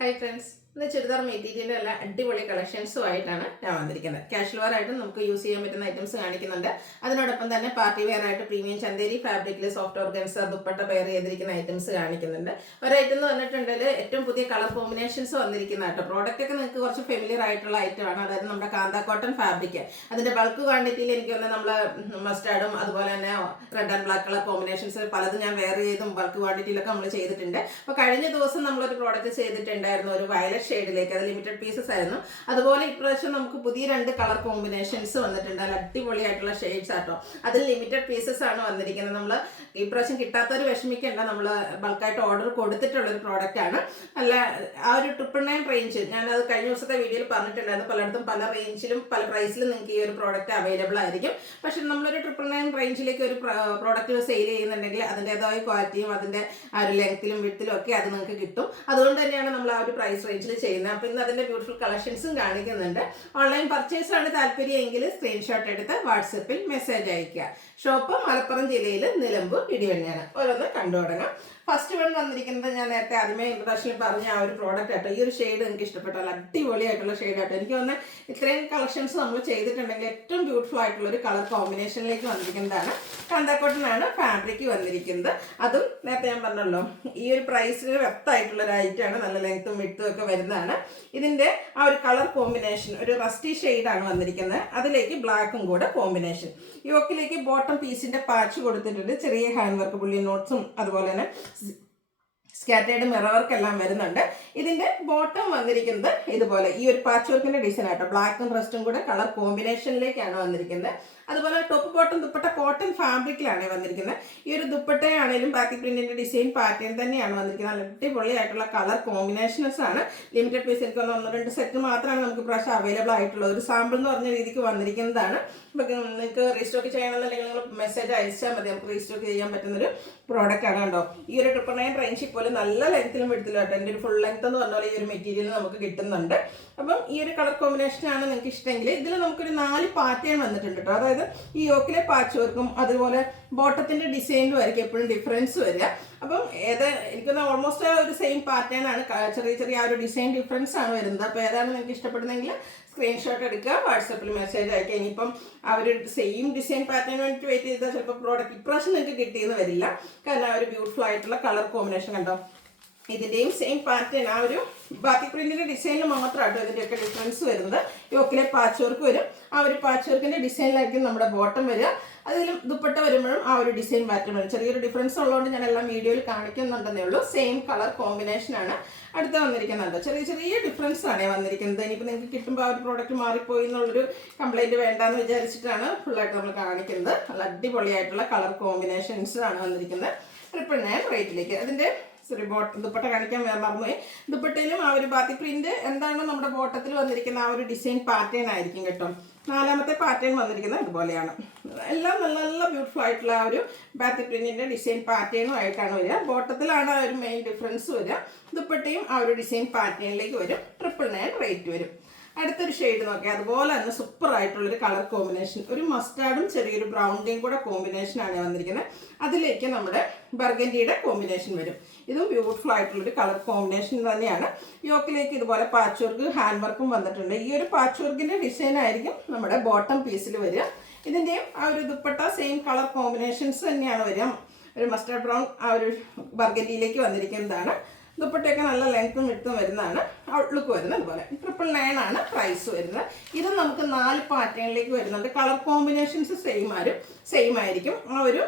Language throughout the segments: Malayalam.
Hi friends. ഇന്ന് ചുരിദാർ മെറ്റീരിയലിൻ്റെ എല്ലാ അടിപൊളി കളക്ഷൻസുമായിട്ടാണ് ഞാൻ വന്നിരിക്കുന്നത്. കാഷ്വൽ വെയർ ആയിട്ടും നമുക്ക് യൂസ് ചെയ്യാൻ പറ്റുന്ന ഐറ്റംസ് കാണിക്കുന്നുണ്ട്. അതിനോടൊപ്പം തന്നെ പാർട്ടി വെയർ ആയിട്ട് പ്രീമിയം ചന്തേരി ഫാബ്രിക്കിൽ സോഫ്റ്റ് ഓർഗൻസ ദുപ്പട്ട പെയർ ചെയ്തിരിക്കുന്ന ഐറ്റംസ് കാണിക്കുന്നുണ്ട്. ഒരൈറ്റം എന്ന് പറഞ്ഞിട്ടുണ്ടെങ്കിൽ ഏറ്റവും പുതിയ കളർ കോമ്പിനേഷൻസ് വന്നിരിക്കുന്ന കേട്ടോ. പ്രോഡക്റ്റ് ഒക്കെ നിങ്ങൾക്ക് കുറച്ച് ഫെമിലിയർ ആയിട്ടുള്ള ഐറ്റമാണ്. അതായത് നമ്മുടെ കാന്ത കോട്ടൺ ഫാബ്രിക്. അതിൻ്റെ ബൾക്ക് ക്വാണ്ടിറ്റിയിൽ എനിക്ക് തന്നെ നമ്മൾ മസ്റ്റാർഡും അതുപോലെ തന്നെ red and black colour combinations പലതും ഞാൻ വെയർ ചെയ്തും ബൾക്ക് ക്വാണ്ടിറ്റിയിലൊക്കെ നമ്മൾ ചെയ്തിട്ടുണ്ട്. അപ്പോൾ കഴിഞ്ഞ ദിവസം നമ്മളൊരു പ്രോഡക്റ്റ് ചെയ്തിട്ടുണ്ടായിരുന്നു, ഒരു വയലറ്റ് ഷെയ്ഡിലേക്ക്. അത് ലിമിറ്റഡ് പീസസ് ആയിരുന്നു. അതുപോലെ ഇപ്രാവശ്യം നമുക്ക് പുതിയ 2 കളർ കോമ്പിനേഷൻസ് വന്നിട്ടുണ്ട്. നല്ല അടിപൊളിയായിട്ടുള്ള ഷെയ്ഡ്സ് ആട്ടോ. അതിൽ ലിമിറ്റഡ് പീസസ് ആണ് വന്നിരിക്കുന്നത്. നമ്മൾ ഇപ്രാവശ്യം കിട്ടാത്തൊരു വിഷമിക്കേണ്ട, നമ്മൾ ബൾക്കായിട്ട് ഓർഡർ കൊടുത്തിട്ടുള്ളൊരു പ്രോഡക്റ്റ് ആണ്. അല്ല, ആ ഒരു 999 റേഞ്ച് ഞാനത് കഴിഞ്ഞ ദിവസത്തെ വീഡിയോയിൽ പറഞ്ഞിട്ടുണ്ടായിരുന്നു. പലയിടത്തും പല റേഞ്ചിലും പല പ്രൈസിലും നിങ്ങൾക്ക് ഈ ഒരു പ്രോഡക്റ്റ് അവൈലബിൾ ആയിരിക്കും. പക്ഷെ നമ്മളൊരു 999 റേഞ്ചിലേക്ക് ഒരു പ്രോഡക്റ്റ് സെയിൽ ചെയ്യുന്നുണ്ടെങ്കിൽ അതിൻ്റെതായ ക്വാളിറ്റിയും അതിൻ്റെ ആ ഒരു ലെങ്ത്തിലും വിഡ്ത്തിലും ഒക്കെ അത് നിങ്ങൾക്ക് കിട്ടും. അതുകൊണ്ട് തന്നെയാണ് നമ്മൾ ആ ഒരു പ്രൈസ് റേഞ്ചിൽ ചെയ്യുന്നത്. അപ്പോൾ ഇന്ന് അതിൻ്റെ ബ്യൂട്ടിഫുൾ കളക്ഷൻസും കാണിക്കുന്നുണ്ട്. ഓൺലൈൻ പർച്ചേസ് ആണ് താല്പര്യമെങ്കിൽ സ്ക്രീൻഷോട്ട് എടുത്ത് വാട്സപ്പിൽ മെസ്സേജ് അയയ്ക്കുക. ഷോപ്പ് മലപ്പുറം ജില്ലയിൽ നിലമ്പൂർ ഇടിവണ്ണയാണ്. ഓരോന്ന് കണ്ടു തുടങ്ങാം. ഫസ്റ്റ് വൺ വന്നിരിക്കുന്നത് ഞാൻ നേരത്തെ ആദ്യമേ ഇൻട്രൊഡക്ഷനിൽ പറഞ്ഞ ആ ഒരു പ്രോഡക്റ്റ് ആട്ടോ. ഈ ഒരു ഷെയ്ഡ് എനിക്ക് ഇഷ്ടപ്പെട്ടാൽ അടിപൊളിയായിട്ടുള്ള ഷെയ്ഡ് ആട്ടോ. എനിക്ക് തോന്നുന്നത് ഇത്രയും കളക്ഷൻസ് നമ്മൾ ചെയ്തിട്ടുണ്ടെങ്കിൽ ഏറ്റവും ബ്യൂട്ടിഫുൾ ആയിട്ടുള്ള ഒരു കളർ കോമ്പിനേഷനിലേക്ക് വന്നിരിക്കുന്നതാണ്. കാന്താക്കോട്ടനാണ് ഫാബ്രിക് വന്നിരിക്കുന്നത്. അതും നേരത്തെ ഞാൻ പറഞ്ഞല്ലോ, ഈ ഒരു പ്രൈസിന് വ്യക്തമായിട്ടുള്ള ഒരു ഐറ്റമാണ്. നല്ല ലെങ്ത്തും വിഡ്ത്തും ഒക്കെ വരുന്നതാണ്. ഇതിൻ്റെ ആ ഒരു കളർ കോമ്പിനേഷൻ ഒരു റസ്റ്റി ഷെയ്ഡാണ് വന്നിരിക്കുന്നത്. അതിലേക്ക് ബ്ലാക്കും കൂടെ കോമ്പിനേഷൻ. യോക്കിലേക്ക് ബോട്ടം പീസിൻ്റെ പാച്ച് കൊടുത്തിട്ടുണ്ട്. ചെറിയ ഹാൻഡ് വർക്ക് പുള്ളി നോട്ട്സും അതുപോലെ തന്നെ സ്കാറ്റേർഡ് മിറർ വർക്ക് എല്ലാം വരുന്നുണ്ട്. ഇതിന്റെ ബോട്ടം വന്നിരിക്കുന്നത് ഇതുപോലെ ഈ ഒരു പാച്ച് വർക്കിന്റെ ഡിസൈൻ ആട്ടോ. ബ്ലാക്കും റസ്റ്റും കൂടെ കളർ കോമ്പിനേഷനിലേക്കാണ് വന്നിരിക്കുന്നത്. അതുപോലെ ടോപ്പ് ബോട്ടം ദുപ്പട്ട കോട്ടൺ ഫാബ്രിക്കിലാണ് വന്നിരിക്കുന്നത്. ഈ ഒരു ദുപ്പട്ടയാണെങ്കിലും ബാക്കി പ്രിന്റിന്റെ ഡിസൈൻ പാറ്റേൺ തന്നെയാണ് വന്നിരിക്കുന്നത്. നല്ല അടിപൊളിയായിട്ടുള്ള കളർ കോമ്പിനേഷൻസ് ആണ്. ലിമിറ്റഡ് പീസ് എനിക്ക് 1-2 സെറ്റ് മാത്രമാണ് നമുക്ക് പ്രാവശ്യം അവൈലബിൾ ആയിട്ടുള്ള ഒരു സാമ്പിൾ എന്ന് പറഞ്ഞ രീതിക്ക് വന്നിരിക്കുന്നതാണ്. നിങ്ങൾക്ക് റീസ്റ്റോക്ക് ചെയ്യണമെന്നുണ്ടെങ്കിൽ നിങ്ങൾ മെസ്സേജ് അയച്ചാൽ മതി. നമുക്ക് റീസ്റ്റോക്ക് ചെയ്യാൻ പറ്റുന്നൊരു പ്രോഡക്റ്റ് ആണ് കേട്ടോ. ഈ ഒരു 999 റേഞ്ചിൽ പോലും നല്ല ലെങ്ത്തിലും എടുത്തില്ല കേട്ടോ. എൻ്റെ ഒരു ഫുൾ ലെങ്ത് എന്ന് പറഞ്ഞാൽ ഈ ഒരു മെറ്റീരിയൽ നമുക്ക് കിട്ടുന്നുണ്ട്. അപ്പം ഈ ഒരു കളർ കോമ്പിനേഷനാണ് നിങ്ങൾക്ക് ഇഷ്ടമെങ്കിൽ ഇതിൽ നമുക്കൊരു 4 പാറ്റേൺ വന്നിട്ടുണ്ട് കേട്ടോ. അതായത് ഈ യോക്കിലെ പാച്ച് വർക്കും അതുപോലെ ബോട്ടത്തിൻ്റെ ഡിസൈനിലും ആയിരിക്കും എപ്പോഴും ഡിഫറൻസ് വരിക. അപ്പം എനിക്കൊന്ന് ഓൾമോസ്റ്റ് ഒരു സെയിം പാറ്റേൺ ആണ്. ചെറിയ ചെറിയ ആ ഒരു ഡിസൈൻ ഡിഫറൻസ് ആണ് വരുന്നത്. അപ്പോൾ ഏതാണ് നിങ്ങൾക്ക് ഇഷ്ടപ്പെടുന്നതെങ്കിൽ സ്ക്രീൻഷോട്ട് എടുക്കുക, വാട്സപ്പിൽ മെസ്സേജ് അയക്കുക. ഇനിയിപ്പം ആ ഒരു സെയിം ഡിസൈൻ പാറ്റേൺ വേണ്ടിയിട്ട് വെയിറ്റ് ചെയ്താൽ ചിലപ്പോൾ പ്രോഡക്റ്റ് ഇപ്രാവശ്യം നിങ്ങൾക്ക് കിട്ടിയെന്ന് വരില്ല. കാരണം ആ ഒരു ബ്യൂട്ടിഫുൾ ആയിട്ടുള്ള കളർ കോമ്പിനേഷൻ കണ്ടോ. ഇതിൻ്റെയും സെയിം പാറ്റേൺ ആ ഒരു ബാക്കി പ്രിന്റിന്റെ ഡിസൈനിൽ മാത്രമാട്ടോ ഇതിൻ്റെയൊക്കെ ഡിഫറൻസ് വരുന്നത്. യോക്കിലെ പാച്ച് വർക്ക് വരും. ആ ഒരു പാച്ച് വർക്കിന്റെ ഡിസൈനിലായിരിക്കും നമ്മുടെ ബോട്ടം വരിക. അതിലും ദുപ്പട്ട വരുമ്പോഴും ആ ഒരു ഡിസൈൻ പാറ്റേൺ വരും. ചെറിയൊരു ഡിഫറൻസ് ഉള്ളതുകൊണ്ട് ഞാൻ എല്ലാം വീഡിയോയിൽ കാണിക്കുന്നുണ്ടെന്നേ ഉള്ളൂ. സെയിം കളർ കോമ്പിനേഷനാണ് അടുത്ത് വന്നിരിക്കുന്നുണ്ട്. ചെറിയ ചെറിയ ഡിഫറൻസ് ആണ് വന്നിരിക്കുന്നത്. ഇനിയിപ്പോൾ നിങ്ങൾക്ക് കിട്ടുമ്പോൾ ആ ഒരു പ്രോഡക്റ്റ് മാറിപ്പോയി എന്നുള്ളൊരു കംപ്ലൈൻറ്റ് വേണ്ടാന്ന് വിചാരിച്ചിട്ടാണ് ഫുള്ളായിട്ട് നമ്മൾ കാണിക്കുന്നത്. നല്ല അടിപൊളിയായിട്ടുള്ള കളർ കോമ്പിനേഷൻസ് ആണ് വന്നിരിക്കുന്നത്. 999 റേറ്റിലേക്ക്. അതിൻ്റെ ദുപ്പട്ട കാണിക്കാൻ മറന്നുപോയി. ദുപ്പട്ടയിലും ആ ഒരു ബാത്തി പ്രിന്റ് എന്താണോ നമ്മുടെ ബോട്ടത്തിൽ വന്നിരിക്കുന്ന ആ ഒരു ഡിസൈൻ പാറ്റേൺ ആയിരിക്കും കേട്ടോ. 4ാമത്തെ പാറ്റേൺ വന്നിരിക്കുന്നത് ഇതുപോലെയാണ്. എല്ലാം നല്ല നല്ല ബ്യൂട്ടിഫുൾ ആയിട്ടുള്ള ആ ഒരു ബാത്തി പ്രിന്റിന്റെ ഡിസൈൻ പാറ്റേണും ആയിട്ടാണ് വരിക. ബോട്ടത്തിലാണ് ആ ഒരു മെയിൻ ഡിഫറൻസ് വരിക. ദുപ്പട്ടയും ആ ഒരു ഡിസൈൻ പാറ്റേണിലേക്ക് വരും. 999 റേറ്റ് വരും. അടുത്തൊരു ഷെയ്ഡ് നോക്കിയാൽ അതുപോലെ തന്നെ സൂപ്പർ ആയിട്ടുള്ളൊരു കളർ കോമ്പിനേഷൻ. ഒരു മസ്റ്റാർഡും ചെറിയൊരു ബ്രൗണിൻ്റെയും കൂടെ കോമ്പിനേഷനാണ് വന്നിരിക്കുന്നത്. അതിലേക്ക് നമ്മുടെ ബർഗൻഡിയുടെ കോമ്പിനേഷൻ വരും. ഇതും ബ്യൂട്ടിഫുൾ ആയിട്ടുള്ളൊരു കളർ കോമ്പിനേഷൻ തന്നെയാണ്. യോക്കിലേക്ക് ഇതുപോലെ പാച്ച് വർക്ക് ഹാൻഡ് വർക്കും വന്നിട്ടുണ്ട്. ഈ ഒരു പാച്ച് വർക്കിൻ്റെ ഡിസൈൻ ആയിരിക്കും നമ്മുടെ ബോട്ടം പീസിൽ വരിക. ഇതിൻ്റെയും ആ ഒരു ദുപ്പട്ട സെയിം കളർ കോമ്പിനേഷൻസ് തന്നെയാണ് വരിക. ഒരു മസ്റ്റാർഡ് ബ്രൗൺ ആ ഒരു ബർഗൻഡിയിലേക്ക് വന്നിരിക്കുന്നതാണ്. ദുപ്പട്ടയൊക്കെ നല്ല ലെങ്ത്തും വിഡ്ത്തും വരുന്നതാണ്. ഔട്ട്ലുക്ക് വരുന്നത് ഇതുപോലെ. 999 ആണ് പ്രൈസ് വരുന്നത്. ഇത് നമുക്ക് 4 പാറ്റേണിലേക്ക് വരുന്നുണ്ട്. കളർ കോമ്പിനേഷൻസ് സെയിം ആയിരിക്കും. ആ ഒരു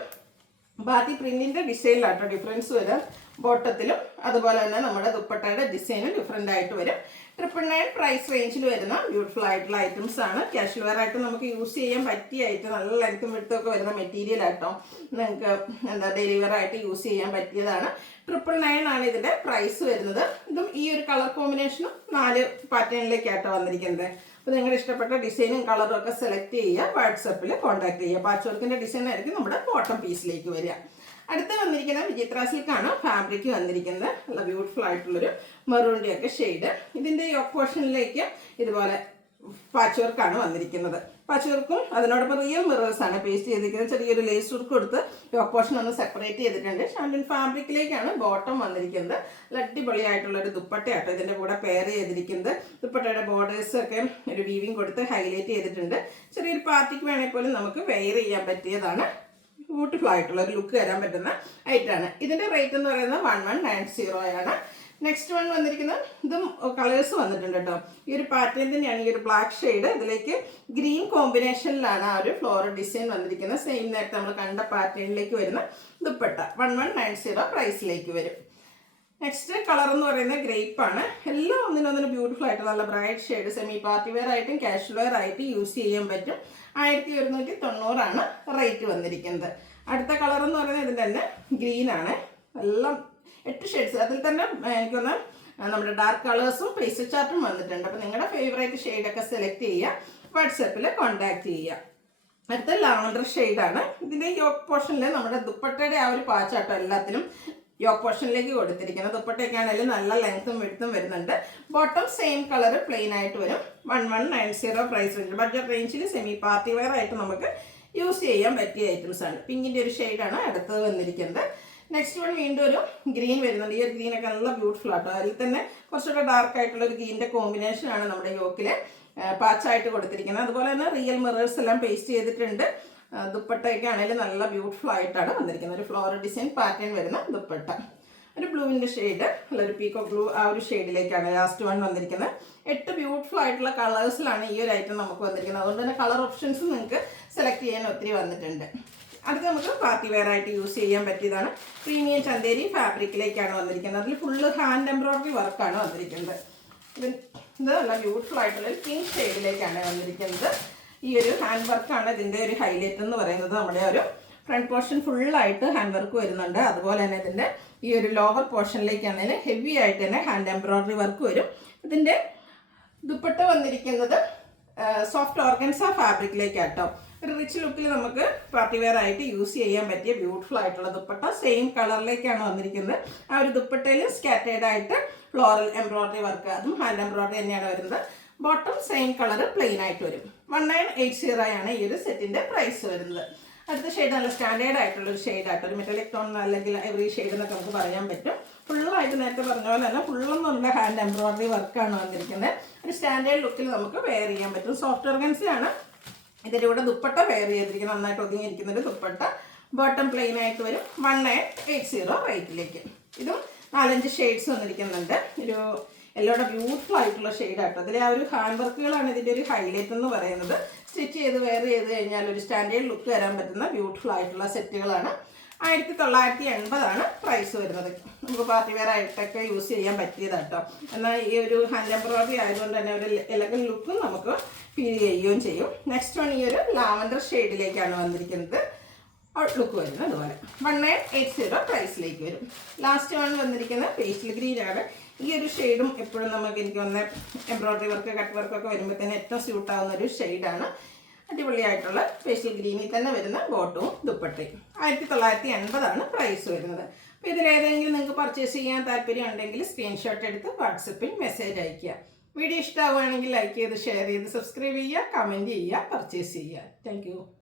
ബാത്തി പ്രിന്റിന്റെ ഡിസൈനിലാട്ടോ ഡിഫറൻസ് വരും. ബോട്ടത്തിലും അതുപോലെ തന്നെ നമ്മുടെ ദുപ്പട്ടയുടെ ഡിസൈനും ഡിഫറെൻ്റ് ആയിട്ട് വരും. 999 പ്രൈസ് റേഞ്ചിൽ വരുന്ന ബ്യൂട്ടിഫുൾ ആയിട്ടുള്ള ഐറ്റംസ് ആണ്. കാഷ്വൽ വെയർ ആയിട്ട് നമുക്ക് യൂസ് ചെയ്യാൻ പറ്റിയ ഐറ്റം. നല്ല ലെങ്ത്തും വിഡ്ത്തും ഒക്കെ വരുന്ന മെറ്റീരിയൽ ആട്ടോ. നിങ്ങൾക്ക് ഡെയിലി വെയർ ആയിട്ട് യൂസ് ചെയ്യാൻ പറ്റിയതാണ്. 999 ആണ് ഇതിന്റെ പ്രൈസ് വരുന്നത്. ഇതും ഈ ഒരു കളർ കോമ്പിനേഷനും 4 പാറ്റേണിലേക്കാട്ടോ വന്നിരിക്കുന്നത്. അപ്പോൾ നിങ്ങളുടെ ഇഷ്ടപ്പെട്ട ഡിസൈനും കളറും ഒക്കെ സെലക്ട് ചെയ്യുക, വാട്സപ്പിൽ കോൺടാക്ട് ചെയ്യുക. പാച്ച് വർക്കിന്റെ ഡിസൈൻ ആയിരിക്കും നമ്മുടെ ബോട്ടം പീസിലേക്ക് വരിക. അടുത്ത് വന്നിരിക്കുന്ന വിചിത്ര സിൽക്കാണ് ഫാബ്രിക് വന്നിരിക്കുന്നത്. നല്ല ബ്യൂട്ടിഫുൾ ആയിട്ടുള്ളൊരു മെറൂണിൻ്റെ ഒക്കെ ഷെയ്ഡ്. ഇതിൻ്റെ യോക്ക് പോർഷനിലേക്ക് ഇതുപോലെ പാച്ച് വർക്കാണ് വന്നിരിക്കുന്നത്. പാച്ച് വർക്കും അതിനോടൊപ്പം റിയൽ മിറേഴ്സ് ആണ് പേസ്റ്റ് ചെയ്തിരിക്കുന്നത്. ചെറിയൊരു ലേസ് വർക്ക് കൊടുത്ത് യോക്ക് പോർഷൻ ഒന്ന് സെപ്പറേറ്റ് ചെയ്തിട്ടുണ്ട്. ഷാൻഡിൻ ഫാബ്രിക്കിലേക്കാണ് ബോട്ടം വന്നിരിക്കുന്നത്. അടിപൊളിയായിട്ടുള്ള ഒരു ദുപ്പട്ടയാട്ടോ ഇതിൻ്റെ കൂടെ പെയർ ചെയ്തിരിക്കുന്നത്. ദുപ്പട്ടയുടെ ബോർഡേഴ്സ് ഒക്കെ ഒരു വീവിങ് കൊടുത്ത് ഹൈലൈറ്റ് ചെയ്തിട്ടുണ്ട്. ചെറിയൊരു പാർട്ടിക്ക് വേണമെങ്കിൽ പോലും നമുക്ക് വെയർ ചെയ്യാൻ പറ്റിയതാണ്. ബ്യൂട്ടിഫുൾ ആയിട്ടുള്ള ഒരു ലുക്ക് തരാൻ പറ്റുന്ന ഐറ്റാണ്. ഇതിൻ്റെ റേറ്റ് എന്ന് പറയുന്നത് 1190 ആണ്. നെക്സ്റ്റ് വൺ വന്നിരിക്കുന്നത് ഇതും കളേഴ്സ് വന്നിട്ടുണ്ട് കേട്ടോ. ഈ ഒരു പാറ്റേൺ തന്നെയാണ് ഈ ഒരു ബ്ലാക്ക് ഷെയ്ഡ്. ഇതിലേക്ക് ഗ്രീൻ കോമ്പിനേഷനിലാണ് ആ ഒരു ഫ്ലോറൽ ഡിസൈൻ വന്നിരിക്കുന്നത്. സെയിം നേരത്തെ നമ്മൾ കണ്ട പാറ്റേണിലേക്ക് വരുന്ന ദുപ്പട്ട 1190 പ്രൈസിലേക്ക് വരും. നെക്സ്റ്റ് കളർ എന്ന് പറയുന്നത് ഗ്രേപ്പ് ആണ്. എല്ലാം ഒന്നിനൊന്നിന് ബ്യൂട്ടിഫുൾ ആയിട്ട് നല്ല bright shade semi party wear ആയിട്ടും കാഷ്വൽ വെയർ ആയിട്ട് യൂസ് ചെയ്യാൻ പറ്റും. 1190 ആണ് റേറ്റ് വന്നിരിക്കുന്നത്. അടുത്ത കളർ എന്ന് പറയുന്നത് ഇതിൻ്റെ തന്നെ ഗ്രീൻ ആണ്. എല്ലാം 8 ഷെയ്ഡ്സ്. അതിൽ തന്നെ എനിക്കൊന്ന് നമ്മുടെ ഡാർക്ക് കളേഴ്സും പേസ്റ്റൽ ചാർട്ടും വന്നിട്ടുണ്ട്. അപ്പോൾ നിങ്ങളുടെ ഫേവറേറ്റ് ഷെയ്ഡൊക്കെ സെലക്ട് ചെയ്യുക, വാട്സാപ്പിൽ കോൺടാക്ട് ചെയ്യുക. അടുത്ത ലാവൻഡർ ഷെയ്ഡാണ്. ഇതിൻ്റെ യോക്ക് പോർഷനിൽ നമ്മുടെ ദുപ്പട്ടയുടെ ആ ഒരു പാച്ചാട്ടോ എല്ലാത്തിനും യോക്ക് പോർഷനിലേക്ക് കൊടുത്തിരിക്കുന്നത്. ദുപ്പട്ടയൊക്കെ ആണെങ്കിലും നല്ല ലെങ്ത്തും വിഡ്ത്തും വരുന്നുണ്ട്. ബോട്ടം സെയിം കളർ പ്ലെയിൻ ആയിട്ട് വരും. 1190 പ്രൈസ് വരും. ബഡ്ജറ്റ് റേഞ്ചിൽ സെമി പാർട്ടി വെയർ ആയിട്ട് നമുക്ക് യൂസ് ചെയ്യാൻ പറ്റിയ ഐറ്റംസ് ആണ്. പിങ്കിൻ്റെ ഒരു ഷെയ്ഡാണ് അടുത്തത് വന്നിരിക്കുന്നത്. നെക്സ്റ്റ് വൺ വീണ്ടും ഒരു ഗ്രീൻ വരുന്നുണ്ട്. ഈ ഒരു ഗ്രീനൊക്കെ നല്ല ബ്യൂട്ടിഫുൾ ആട്ടോ. അതിൽ തന്നെ കുറച്ചുകൂടെ ഡാർക്ക് ആയിട്ടുള്ള ഒരു ഗ്രീനിൻ്റെ കോമ്പിനേഷനാണ് നമ്മുടെ യോക്കിൽ പാച്ചായിട്ട് കൊടുത്തിരിക്കുന്നത്. അതുപോലെ തന്നെ റിയൽ മിറേഴ്സ് എല്ലാം പേസ്റ്റ് ചെയ്തിട്ടുണ്ട്. ദുപ്പട്ടയൊക്കെ ആണെങ്കിലും നല്ല ബ്യൂട്ടിഫുൾ ആയിട്ടാണ് വന്നിരിക്കുന്നത്. ഒരു ഫ്ലോറൽ ഡിസൈൻ പാറ്റേൺ വരുന്ന ദുപ്പട്ട. ഒരു ബ്ലൂവിൻ്റെ ഷെയ്ഡ് അല്ല ഒരു പീക്കോ ബ്ലൂ ആ ഒരു ഷെയ്ഡിലേക്കാണ് ലാസ്റ്റ് വൺ വന്നിരിക്കുന്നത്. 8 ബ്യൂട്ടിഫുൾ ആയിട്ടുള്ള കളേഴ്സിലാണ് ഈ ഒരു ഐറ്റം നമുക്ക് വന്നിരിക്കുന്നത്. അതുകൊണ്ട് തന്നെ കളർ ഓപ്ഷൻസ് നിങ്ങൾക്ക് സെലക്ട് ചെയ്യാൻ ഒത്തിരി വന്നിട്ടുണ്ട്. അടുത്ത് നമുക്ക് പാർട്ടി വെയർ ആയിട്ട് യൂസ് ചെയ്യാൻ പറ്റിയതാണ്. പ്രീമിയം ചന്തേരി ഫാബ്രിക്കിലേക്കാണ് വന്നിരിക്കുന്നത്. അതിൽ ഫുള്ള് ഹാൻഡ് എംബ്രോയിഡറി വർക്കാണ് വന്നിരിക്കുന്നത്. ഇത് നല്ല ബ്യൂട്ടിഫുൾ ആയിട്ടുള്ള ഒരു പിങ്ക് ഷെയ്ഡിലേക്കാണ് വന്നിരിക്കുന്നത്. ഈ ഒരു ഹാൻഡ് വർക്കാണ് ഇതിൻ്റെ ഒരു ഹൈലൈറ്റ് എന്ന് പറയുന്നത്. നമ്മുടെ ഒരു ഫ്രണ്ട് പോർഷൻ ഫുള്ളായിട്ട് ഹാൻഡ് വർക്ക് വരുന്നുണ്ട്. അതുപോലെ തന്നെ ഇതിൻ്റെ ഈ ഒരു ലോവർ പോർഷനിലേക്കാണെങ്കിൽ ഹെവി ആയിട്ട് തന്നെ ഹാൻഡ് എംബ്രോയിഡറി വർക്ക് വരും. ഇതിൻ്റെ ദുപ്പട്ട വന്നിരിക്കുന്നത് സോഫ്റ്റ് ഓർഗൻസ ഫാബ്രിക്കിലേക്കാട്ടോ. ഒരു റിച്ച് ലുക്കിൽ നമുക്ക് പാർട്ടി വെയർ ആയിട്ട് യൂസ് ചെയ്യാൻ പറ്റിയ ബ്യൂട്ടിഫുൾ ആയിട്ടുള്ള ദുപ്പട്ട സെയിം കളറിലേക്കാണ് വന്നിരിക്കുന്നത്. ആ ഒരു ദുപ്പട്ടയിൽ സ്കാറ്റേഡ് ആയിട്ട് ഫ്ലോറൽ എംബ്രോയിഡറി വർക്ക്, അതും ഹാൻഡ് എംബ്രോയിഡറി തന്നെയാണ് വരുന്നത്. ബോട്ടം സെയിം കളർ പ്ലെയിൻ ആയിട്ട് വരും. 1980 ആണ് ഈ ഒരു സെറ്റിൻ്റെ പ്രൈസ് വരുന്നത്. അടുത്ത ഷെയ്ഡ് നല്ല സ്റ്റാൻഡേർഡ് ആയിട്ടുള്ള ഒരു ഷെയ്ഡായിട്ട് ഒരു മെറ്റാലിക് ടോൺ അല്ലെങ്കിൽ എവറി ഷെയ്ഡ് എന്നൊക്കെ നമുക്ക് പറയാൻ പറ്റും. ഫുള്ളായിട്ട് നേരത്തെ പറഞ്ഞ പോലെ തന്നെ ഫുള്ളെന്ന് പറഞ്ഞ ഹാൻഡ് എംബ്രോയിഡറി വർക്കാണ് വന്നിരിക്കുന്നത്. ഒരു സ്റ്റാൻഡേർഡ് ലുക്കിൽ നമുക്ക് വെയർ ചെയ്യാൻ പറ്റും. സോഫ്റ്റ് ഓർഗൻസിയാണ് ഇതിൻ്റെ കൂടെ ദുപ്പട്ട വെയർ ചെയ്തിരിക്കുന്നത്. നന്നായിട്ട് ഒതുങ്ങിയിരിക്കുന്നൊരു ദുപ്പട്ട. ബോട്ടം പ്ലെയിൻ ആയിട്ട് വരും. 1980 റേറ്റിലേക്ക്. ഇതും 4-5 ഷെയ്ഡ്സ് വന്നിരിക്കുന്നുണ്ട്. ഒരു യെല്ലോയുടെ ബ്യൂട്ടിഫുൾ ആയിട്ടുള്ള ഷെയ്ഡാട്ടോ. അതിലെ ആ ഒരു ഹാൻഡ് വർക്കുകളാണ് ഇതിൻ്റെ ഒരു ഹൈലൈറ്റ് എന്ന് പറയുന്നത്. സ്റ്റിച്ച് ചെയ്ത് വെയർ ചെയ്ത് കഴിഞ്ഞാൽ ഒരു സ്റ്റാൻഡേർഡ് ലുക്ക് വരാൻ പറ്റുന്ന ബ്യൂട്ടിഫുൾ ആയിട്ടുള്ള സെറ്റുകളാണ്. 1980 പ്രൈസ് വരുന്നത്. നമുക്ക് പാർട്ടി വെയർ ആയിട്ടൊക്കെ യൂസ് ചെയ്യാൻ പറ്റിയതാട്ടോ. എന്നാൽ ഈ ഒരു ഹാൻഡ് എംബ്രോയിഡറി ആയതുകൊണ്ട് തന്നെ ഒരു എലഗൻ ലുക്കും നമുക്ക് ഫീൽ ചെയ്യുകയും ചെയ്യും. നെക്സ്റ്റ് വൺ ഈ ഒരു ലാവൻഡർ ഷെയ്ഡിലേക്കാണ് വന്നിരിക്കുന്നത്. ഔട്ട്ലുക്ക് വരുന്നത് അതുപോലെ 1980 പ്രൈസിലേക്ക് വരും. ലാസ്റ്റ് വൺ വന്നിരിക്കുന്നത് പേസ്റ്റൽ ഗ്രീൻ ആണ്. ഈ ഒരു ഷെയ്ഡും എപ്പോഴും നമുക്ക് എനിക്ക് വന്ന എംബ്രോയിഡറി വർക്ക് കട്ട് വർക്കൊക്കെ വരുമ്പോൾ തന്നെ ഏറ്റവും സ്യൂട്ടാവുന്ന ഒരു ഷെയ്ഡാണ്. അടിപൊളിയായിട്ടുള്ള പേസ്റ്റൽ ഗ്രീനിൽ തന്നെ വരുന്ന ബോട്ടവും ദുപ്പട്ടയും. 1980 പ്രൈസ് വരുന്നത്. അപ്പോൾ ഇതിലേതെങ്കിലും നിങ്ങൾക്ക് പർച്ചേസ് ചെയ്യാൻ താല്പര്യം ഉണ്ടെങ്കിൽ സ്ക്രീൻഷോട്ട് എടുത്ത് വാട്സപ്പിൽ മെസ്സേജ് അയയ്ക്കുക. വീഡിയോ ഇഷ്ടമാവുകയാണെങ്കിൽ ലൈക്ക് ചെയ്ത് ഷെയർ ചെയ്ത് സബ്സ്ക്രൈബ് ചെയ്യുക, കമൻറ്റ് ചെയ്യുക, പർച്ചേസ് ചെയ്യുക. താങ്ക്